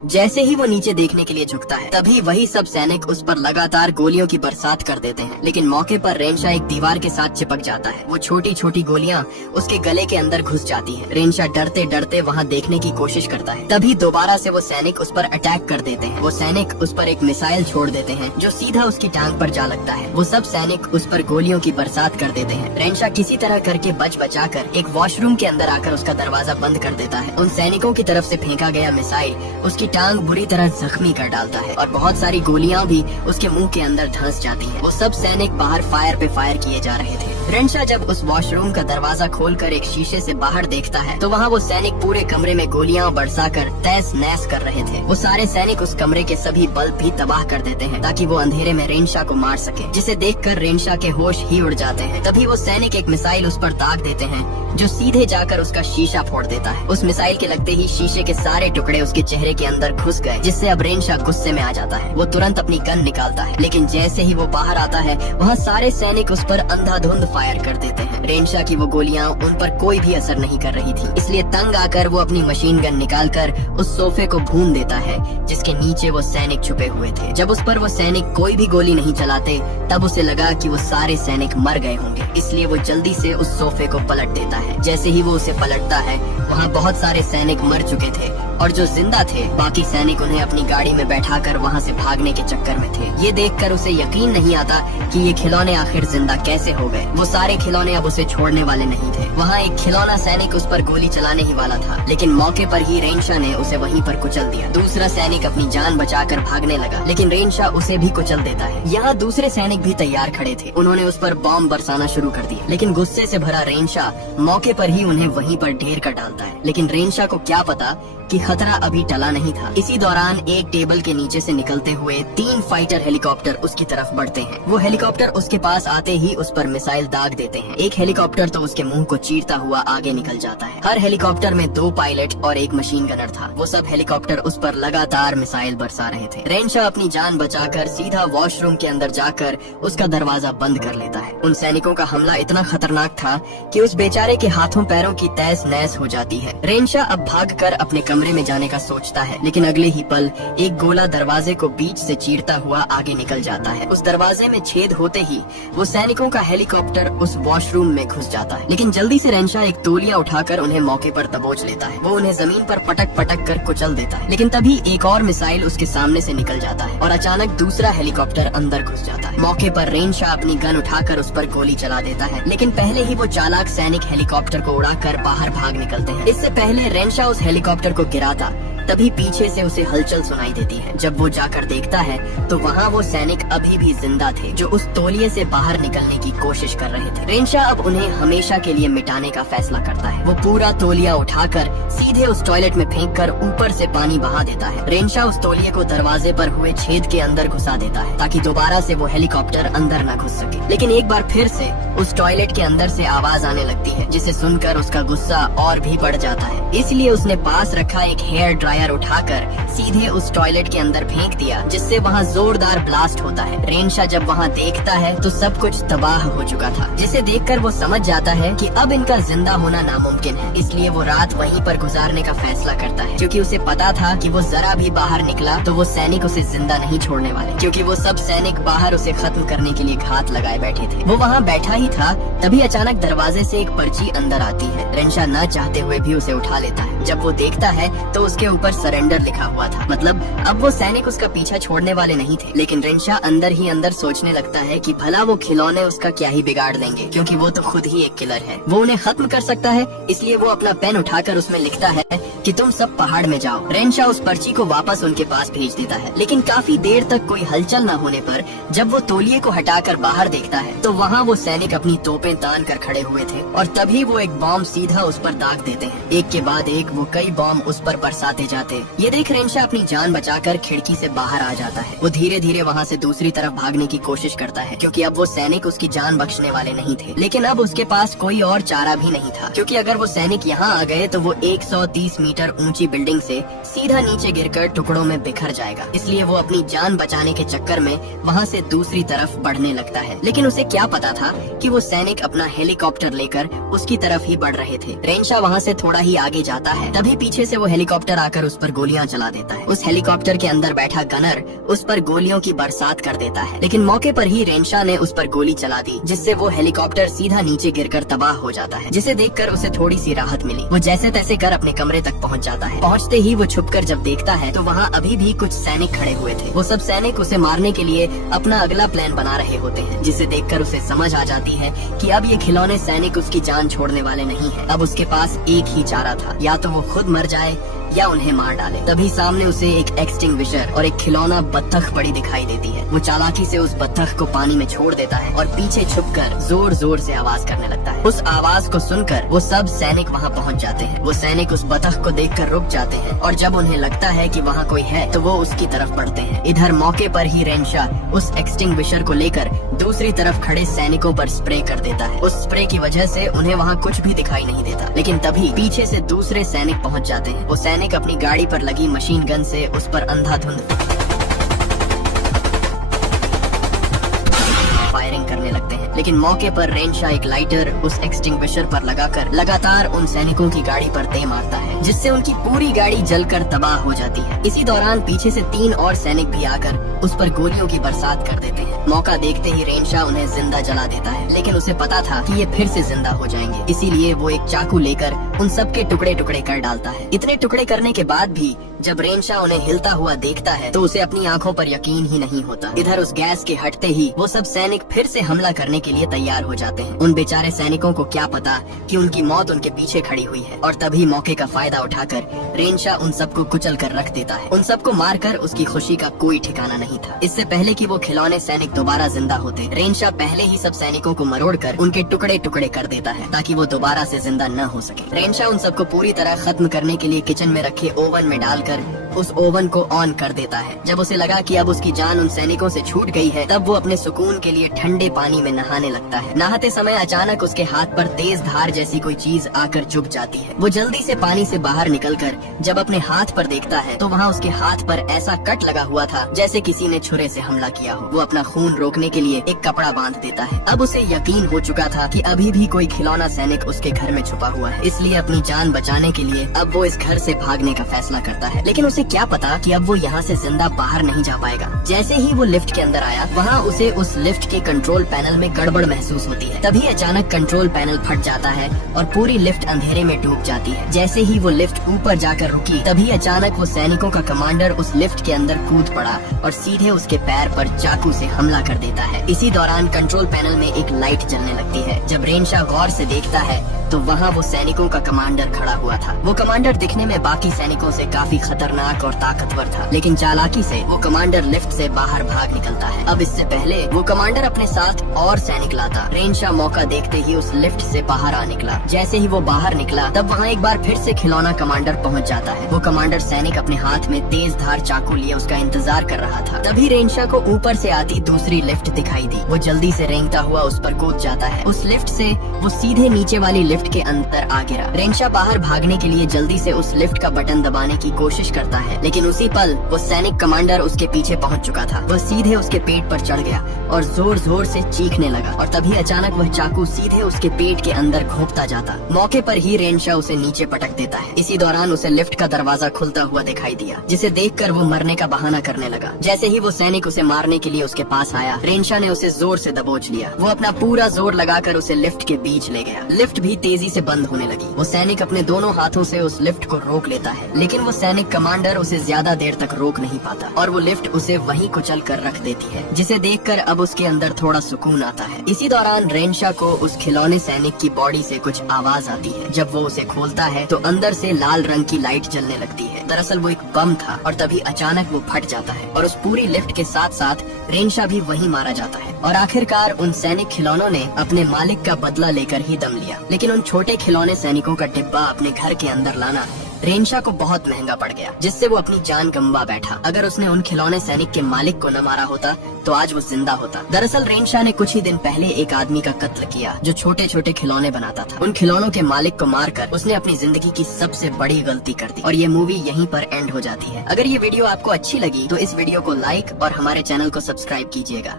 जैसे ही वो नीचे देखने के लिए झुकता है, तभी वही सब सैनिक उस पर लगातार गोलियों की बरसात कर देते हैं। लेकिन मौके पर रेंशा एक दीवार के साथ चिपक जाता है। वो छोटी छोटी गोलियां उसके गले के अंदर घुस जाती हैं। रेंशा डरते डरते वहां देखने की कोशिश करता है। तभी दोबारा से वो सैनिक उस पर अटैक कर देते हैं। वो सैनिक उस पर एक मिसाइल छोड़ देते हैं जो सीधा उसकी टांग पर जा लगता है। वो सब सैनिक उस पर गोलियों की बरसात कर देते हैं। रेंशा किसी तरह करके बच बचाकर एक वॉशरूम के अंदर आकर उसका दरवाजा बंद कर देता है। उन सैनिकों की तरफ से फेंका गया मिसाइल उसकी टांग बुरी तरह जख्मी कर डालता है और बहुत सारी गोलियां भी उसके मुंह के अंदर धंस जाती हैं। वो सब सैनिक बाहर फायर पे फायर किए जा रहे थे। रेंशा जब उस वॉशरूम का दरवाजा खोलकर एक शीशे से बाहर देखता है तो वहाँ वो सैनिक पूरे कमरे में गोलियां बरसाकर तहस नहस कर रहे थे। वो सारे सैनिक उस कमरे के सभी बल्ब भी तबाह कर देते हैं ताकि वो अंधेरे में रेंशा को मार सके, जिसे देखकर रेंशा के होश ही उड़ जाते हैं। तभी वो सैनिक एक मिसाइल उस पर दाग देते हैं जो सीधे जाकर उसका शीशा फोड़ देता है। उस मिसाइल के लगते ही शीशे के सारे टुकड़े उसके चेहरे के अंदर घुस गए, जिससे अब रेंशा गुस्से में आ जाता है। वो तुरंत अपनी गन निकालता है, लेकिन जैसे ही वो बाहर आता है वहाँ सारे सैनिक उस पर अंधाधुंध फायर कर देते हैं। रेंशा की वो गोलियां उन पर कोई भी असर नहीं कर रही थी, इसलिए तंग आकर वो अपनी मशीन गन निकालकर उस सोफे को भून देता है जिसके नीचे वो सैनिक छुपे हुए थे। जब उस पर वो सैनिक कोई भी गोली नहीं चलाते तब उसे लगा कि वो सारे सैनिक मर गए होंगे, इसलिए वो जल्दी से उस सोफे को पलट देता है। जैसे ही वो उसे पलटता है वहाँ बहुत सारे सैनिक मर चुके थे और जो जिंदा थे बाकी सैनिक उन्हें अपनी गाड़ी में बैठाकर वहाँ से भागने के चक्कर में थे। ये देखकर उसे यकीन नहीं आता कि ये खिलौने आखिर जिंदा कैसे हो गए। वो सारे खिलौने अब उसे छोड़ने वाले नहीं थे। वहाँ एक खिलौना सैनिक उस पर गोली चलाने ही वाला था, लेकिन मौके पर ही रेंशा ने उसे वहीं पर कुचल दिया। दूसरा सैनिक अपनी जान बचाकर भागने लगा, लेकिन रेंशा उसे भी कुचल देता है। यहाँ दूसरे सैनिक भी तैयार खड़े थे। उन्होंने उस पर बॉम्ब बरसाना शुरू कर दिया, लेकिन गुस्से से भरा रेंशा मौके पर ही उन्हें वहीं पर ढेर कर डालता है। लेकिन रेंशा को क्या पता कि खतरा अभी टला नहीं था। इसी दौरान एक टेबल के नीचे से निकलते हुए 3 फाइटर हेलीकॉप्टर उसकी तरफ बढ़ते हैं। वो हेलीकॉप्टर उसके पास आते ही उस पर मिसाइल दाग देते हैं। एक हेलीकॉप्टर तो उसके मुंह को चीरता हुआ आगे निकल जाता है। हर हेलीकॉप्टर में 2 पायलट और एक मशीन गनर था। वो सब हेलीकॉप्टर उस पर लगातार मिसाइल बरसा रहे थे। रेंशा अपनी जान बचाकर सीधा वॉशरूम के अंदर जाकर उसका दरवाजा बंद कर लेता है। उन सैनिकों का हमला इतना खतरनाक था कि उस बेचारे के हाथों पैरों की तहस नहस हो जाती है। रेंशा अब भागकर अपने कमरे में जाने का सोचता है, लेकिन अगले ही पल एक गोला दरवाजे को बीच से चीरता हुआ आगे निकल जाता है। उस दरवाजे में छेद होते ही वो सैनिकों का हेलीकॉप्टर उस वॉशरूम में घुस जाता है। लेकिन जल्दी से रेंशा एक तौलिया उठाकर उन्हें मौके पर दबोच लेता है। वो उन्हें जमीन पर पटक पटक कर कुचल देता है, लेकिन तभी एक और मिसाइल उसके सामने से निकल जाता है और अचानक दूसरा हेलीकॉप्टर अंदर घुस जाता है। मौके पर रेंशा अपनी गन उठाकर उस पर गोली चला देता है, लेकिन पहले ही वो चालाक सैनिक हेलीकॉप्टर को उड़ाकर बाहर भाग निकलते हैं। इससे पहले रेंशा उस हेलीकॉप्टर को गिराता तभी पीछे से उसे हलचल सुनाई देती है। जब वो जाकर देखता है तो वहाँ वो सैनिक अभी भी जिंदा थे जो उस तौलिए से बाहर निकलने की कोशिश कर रहे थे। रेंशा अब उन्हें हमेशा के लिए मिटाने का फैसला करता है। वो पूरा तौलिया उठाकर सीधे उस टॉयलेट में फेंककर ऊपर से पानी बहा देता है। रेंशा उस तौलिए को दरवाजे पर हुए छेद के अंदर घुसा देता है ताकि दोबारा से वो हेलीकॉप्टर अंदर न घुस सके। लेकिन एक बार फिर से उस टॉयलेट के अंदर से आवाज आने लगती है, जिसे सुनकर उसका गुस्सा और भी बढ़ जाता है। इसलिए उसने पास रखा एक हेयर ड्रायर उठाकर सीधे उस टॉयलेट के अंदर फेंक दिया, जिससे वहाँ जोरदार ब्लास्ट होता है। रेंशा जब वहाँ देखता है तो सब कुछ तबाह हो चुका था, जिसे देखकर वो समझ जाता है कि अब इनका जिंदा होना नामुमकिन है। इसलिए वो रात वहीं पर गुजारने का फैसला करता है, क्योंकि उसे पता था कि वो जरा भी बाहर निकला तो वो सैनिक उसे जिंदा नहीं छोड़ने वाले, क्योंकि वो सब सैनिक बाहर उसे खत्म करने के लिए घात लगाए बैठे थे। वो वहाँ बैठा ही था, तभी अचानक दरवाजे से एक पर्ची अंदर आती है। रेंशा न चाहते हुए भी उसे उठा लेता है। जब वो देखता है तो उसके ऊपर सरेंडर लिखा हुआ था, मतलब अब वो सैनिक उसका पीछा छोड़ने वाले नहीं थे। लेकिन रेंशा अंदर ही अंदर सोचने लगता है कि भला वो खिलौने उसका क्या ही बिगाड़ लेंगे, क्योंकि वो तो खुद ही एक किलर है। वो उन्हें खत्म कर सकता है, इसलिए वो अपना पेन उठाकर उसमें लिखता है कि तुम सब पहाड़ में जाओ। रेंशा उस पर्ची को वापस उनके पास भेज देता है, लेकिन काफी देर तक कोई हलचल न होने पर जब वो तौलिए को हटाकर बाहर देखता है तो वहाँ वो सैनिक अपनी तोपें तान कर खड़े हुए थे और तभी वो एक बॉम्ब सीधा उस पर दाग देते हैं। एक के बाद एक वो कई बॉम्ब उस पर बरसाते जाते। ये देख रेंशा अपनी जान बचाकर खिड़की से बाहर आ जाता है। वो धीरे धीरे वहाँ से दूसरी तरफ भागने की कोशिश करता है, क्योंकि अब वो सैनिक उसकी जान बख्शने वाले नहीं थे। लेकिन अब उसके पास कोई और चारा भी नहीं था, क्योंकि अगर वो सैनिक यहाँ आ गए तो वो 130 मीटर ऊंची बिल्डिंग से सीधा नीचे गिरकर टुकड़ों में बिखर जाएगा। इसलिए वो अपनी जान बचाने के चक्कर में वहाँ से दूसरी तरफ बढ़ने लगता है। लेकिन उसे क्या पता था कि जबकि वो सैनिक अपना हेलीकॉप्टर लेकर उसकी तरफ ही बढ़ रहे थे। रेंशा वहाँ से थोड़ा ही आगे जाता है, तभी पीछे से वो हेलीकॉप्टर आकर उस पर गोलियां चला देता है। उस हेलीकॉप्टर के अंदर बैठा गनर उस पर गोलियों की बरसात कर देता है, लेकिन मौके पर ही रेंशा ने उस पर गोली चला दी, जिससे वो हेलीकॉप्टर सीधा नीचे गिरकर तबाह हो जाता है, जिसे देखकर उसे थोड़ी सी राहत मिली। वो जैसे तैसे कर अपने कमरे तक पहुँच जाता है। पहुँचते ही वो छुपकर जब देखता है तो वहाँ अभी भी कुछ सैनिक खड़े हुए थे। वो सब सैनिक उसे मारने के लिए अपना अगला प्लान बना रहे होते हैं, जिसे देखकर उसे समझ आ जाती है कि अब ये खिलौने सैनिक उसकी जान छोड़ने वाले नहीं हैं। अब उसके पास एक ही चारा था, या तो वो खुद मर जाए या उन्हें मार डाले। तभी सामने उसे एक एक्सटिंग्विशर और एक खिलौना बत्तख पड़ी दिखाई देती है। वो चालाकी से उस बत्तख को पानी में छोड़ देता है और पीछे छुपकर जोर जोर से आवाज करने लगता है। उस आवाज को सुनकर वो सब सैनिक वहाँ पहुँच जाते हैं। वो सैनिक उस बत्तख को देखकर रुक जाते हैं और जब उन्हें लगता है कि वहाँ कोई है तो वो उसकी तरफ बढ़ते हैं। इधर मौके पर ही रेंशा उस एक्सटिंग्विशर को लेकर दूसरी तरफ खड़े सैनिकों पर स्प्रे कर देता है। उस स्प्रे की वजह से उन्हें वहाँ कुछ भी दिखाई नहीं देता, लेकिन तभी पीछे से दूसरे सैनिक पहुँच जाते हैं। वो सैनिक अपनी गाड़ी पर लगी मशीन गन से उस पर अंधाधुंध फायरिंग करने लगते हैं, लेकिन मौके पर रेंशा एक लाइटर उस एक्सटिंग्विशर पर लगाकर लगातार उन सैनिकों की गाड़ी पर दे मारता है, जिससे उनकी पूरी गाड़ी जलकर तबाह हो जाती है। इसी दौरान पीछे से 3 और सैनिक भी आकर उस पर गोलियों की बरसात कर देते हैं। मौका देखते ही रेंशा उन्हें जिंदा जला देता है, लेकिन उसे पता था कि ये फिर से जिंदा हो जाएंगे, इसीलिए वो एक चाकू लेकर उन सब के टुकड़े टुकड़े कर डालता है। इतने टुकड़े करने के बाद भी जब रेंशा उन्हें हिलता हुआ देखता है तो उसे अपनी आंखों पर यकीन ही नहीं होता। इधर उस गैस के हटते ही वो सब सैनिक फिर से हमला करने के लिए तैयार हो जाते हैं। उन बेचारे सैनिकों को क्या पता कि उनकी मौत उनके पीछे खड़ी हुई है, और तभी मौके का फायदा उठाकर रेंशा उन सबको कुचल कर रख देता है। उन सबको मारकर उसकी खुशी का कोई ठिकाना नहीं था। इससे पहले कि वो खिलौने सैनिक दोबारा जिंदा होते, रेंशा पहले ही सब सैनिकों को मरोड़कर उनके टुकड़े टुकड़े कर देता है ताकि वो दोबारा से जिंदा न हो सके। रेंशा उन सबको पूरी तरह खत्म करने के लिए किचन में रखे ओवन में डालकर उस ओवन को ऑन कर देता है। जब उसे लगा कि अब उसकी जान उन सैनिकों से छूट गई है, तब वो अपने सुकून के लिए ठंडे पानी में नहाने लगता है। नहाते समय अचानक उसके हाथ पर तेज धार जैसी कोई चीज आकर चुभ जाती है। वो जल्दी से पानी से बाहर निकलकर जब अपने हाथ पर देखता है तो वहाँ उसके हाथ पर ऐसा कट लगा हुआ था जैसे किसी ने छुरे से हमला किया हो। वो अपना खून रोकने के लिए एक कपड़ा बांध देता है। अब उसे यकीन हो चुका था कि अभी भी कोई खिलौना सैनिक उसके घर में छुपा हुआ है, इसलिए अपनी जान बचाने के लिए अब वो इस घर से भागने का फैसला करता है। लेकिन उसे क्या पता कि अब वो यहाँ से जिंदा बाहर नहीं जा पाएगा। जैसे ही वो लिफ्ट के अंदर आया, वहाँ उसे उस लिफ्ट के कंट्रोल पैनल में गड़बड़ महसूस होती है। तभी अचानक कंट्रोल पैनल फट जाता है और पूरी लिफ्ट अंधेरे में डूब जाती है। जैसे ही वो लिफ्ट ऊपर जाकर रुकी, तभी अचानक वो सैनिकों का कमांडर उस लिफ्ट के अंदर कूद पड़ा और सीधे उसके पैर पर चाकू से हमला कर देता है। इसी दौरान कंट्रोल पैनल में एक लाइट जलने लगती है। जब रेंशा गौर से देखता है तो वहाँ वो सैनिकों का कमांडर खड़ा हुआ था। वो कमांडर दिखने में बाकी सैनिकों से काफी खतरनाक और ताकतवर था, लेकिन चालाकी से वो कमांडर लिफ्ट से बाहर भाग निकलता है। अब इससे पहले वो कमांडर अपने साथ और सैनिक लाता। रेंशा मौका देखते ही उस लिफ्ट से बाहर आ निकला। जैसे ही वो बाहर निकला, तब वहाँ एक बार फिर से खिलौना कमांडर पहुँच जाता है। वो कमांडर सैनिक अपने हाथ में तेज धार चाकू लिए उसका इंतजार कर रहा था। तभी रेंशा को ऊपर से आती दूसरी लिफ्ट दिखाई दी। वो जल्दी से रेंगता हुआ उस पर कूद जाता है। उस लिफ्ट से वो सीधे नीचे वाली लिफ्ट के अंदर आ गिरा। रेंशा बाहर भागने के लिए जल्दी से उस लिफ्ट का बटन दबाने की कोशिश करता है, लेकिन उसी पल वो सैनिक कमांडर उसके पीछे पहुंच चुका था। वह सीधे उसके पेट पर चढ़ गया और जोर जोर से चीखने लगा, और तभी अचानक वह चाकू सीधे उसके पेट के अंदर घोंपता जाता। मौके पर ही रेंशा उसे नीचे पटक देता है। इसी दौरान उसे लिफ्ट का दरवाजा खुलता हुआ दिखाई दिया, जिसे देखकर वो मरने का बहाना करने लगा। जैसे ही वो सैनिक उसे मारने के लिए उसके पास आया, रेंशा ने उसे जोर से दबोच लिया। वो अपना पूरा जोर लगाकर उसे लिफ्ट के बीच ले गया। लिफ्ट भी तेजी से बंद होने लगी। वो सैनिक अपने दोनों हाथों से उस लिफ्ट को रोक लेता है, लेकिन वो सैनिक कमांडर उसे ज्यादा देर तक रोक नहीं पाता और वो लिफ्ट उसे वहीं कुचल कर रख देती है, जिसे देखकर अब उसके अंदर थोड़ा सुकून आता है। इसी दौरान रेंशा को उस खिलौने सैनिक की बॉडी से कुछ आवाज आती है। जब वो उसे खोलता है तो अंदर से लाल रंग की लाइट जलने लगती है। दरअसल वो एक बम था, और तभी अचानक वो फट जाता है और उस पूरी लिफ्ट के साथ साथ रेंशा भी वहीं मारा जाता है। और आखिरकार उन सैनिक खिलौनों ने अपने मालिक का बदला लेकर ही दम लिया। लेकिन उन छोटे खिलौने सैनिकों का डिब्बा अपने घर के अंदर लाना रेंशा को बहुत महंगा पड़ गया, जिससे वो अपनी जान गंवा बैठा। अगर उसने उन खिलौने सैनिक के मालिक को न मारा होता तो आज वो जिंदा होता। दरअसल रेंशा ने कुछ ही दिन पहले एक आदमी का कत्ल किया जो छोटे छोटे खिलौने बनाता था। उन खिलौनों के मालिक को मारकर उसने अपनी जिंदगी की सबसे बड़ी गलती कर दी, और ये मूवी यहीं पर एंड हो जाती है। अगर ये वीडियो आपको अच्छी लगी तो इस वीडियो को लाइक और हमारे चैनल को सब्सक्राइब कीजिएगा।